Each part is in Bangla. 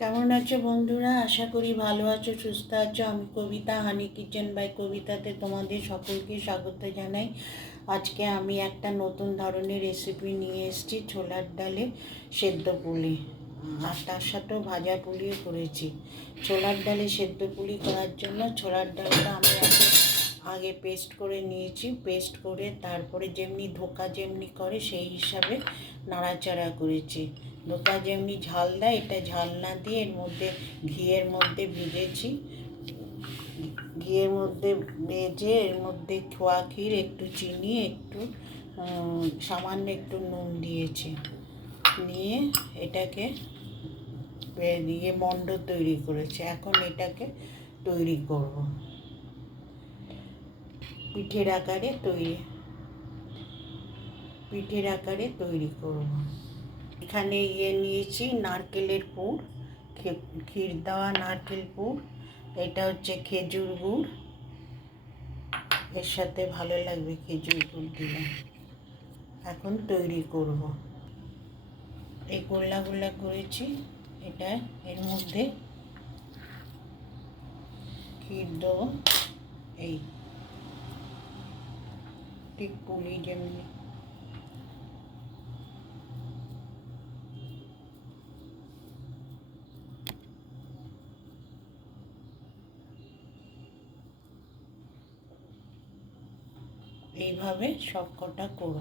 কেমন আছো বন্ধুরা? আশা করি ভালো আছো, সুস্থ আছো। আমি কবিতা, হানি কিচেন বাই কবিতাতে তোমাদের সকলকে স্বাগত জানাই। আজকে আমি একটা নতুন ধরনের রেসিপি নিয়ে এসেছি, ছোলার ডালে সেদ্ধ পুলি, আর তার সাথেও ভাজা পুলিও করেছি। ছোলার ডালে সেদ্ধ পুলি করার জন্য ছোলার ডালটা আমি আগে পেস্ট করে নিয়েছি। পেস্ট করে তারপরে যেমনি ধোকা যেমনি করে সেই হিসাবে নাড়াচাড়া করেছি। ধোকা যেমনি ঝাল দেয়, এটা ঝাল না দিয়ে এর মধ্যে ঘিয়ের মধ্যে ভিজেছি। ঘিয়ের মধ্যে ভেজে এর মধ্যে খোয়া ক্ষীর, একটু চিনি, একটু সামান্য একটু নুন দিয়েছি। নিয়ে এটাকে দিয়ে মণ্ড তৈরি করেছি। এখন এটাকে তৈরি করব, পিঠের আকারে তৈরি করব। এখানে নিয়েছি নারকেলের পুর, ক্ষীর দেওয়া নারকেল পুর। এটা হচ্ছে খেজুর গুড়, এর সাথে ভালো লাগবে খেজুর গুড় দিলে। এখন তৈরি করব। এই গোল্লা করেছি, এটা এর মধ্যে ক্ষীর দেবো, এই ঠিক পুলি যেমনি। এইভাবে সব কটা করব।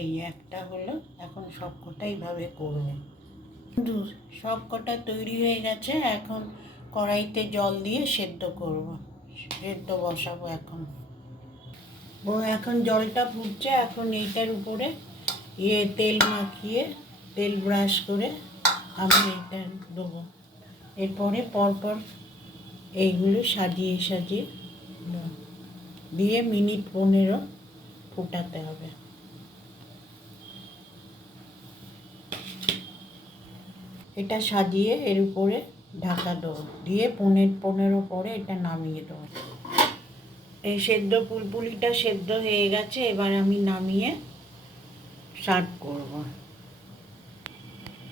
এই একটা হলো, এখন সব কটা এইভাবে করব। সব কটা তৈরি হয়ে গেছে। এখন কড়াইতে জল দিয়ে সেদ্ধ বসাবো। এখন জলটা ফুটছে। এখন এইটার উপরে তেল মাখিয়ে, তেল ব্রাশ করে আমি এটা দেবো। এরপরে পরপর এইগুলো সাজিয়ে দিয়ে মিনিট 15 ফুটাতে হবে। এটা সাজিয়ে এর উপরে ঢাকা দেবো, দিয়ে 15 পরে এটা নামিয়ে দেবো। এই পুলিটা সেদ্ধ হয়ে গেছে, এবার আমি নামিয়ে সার্ভ করব।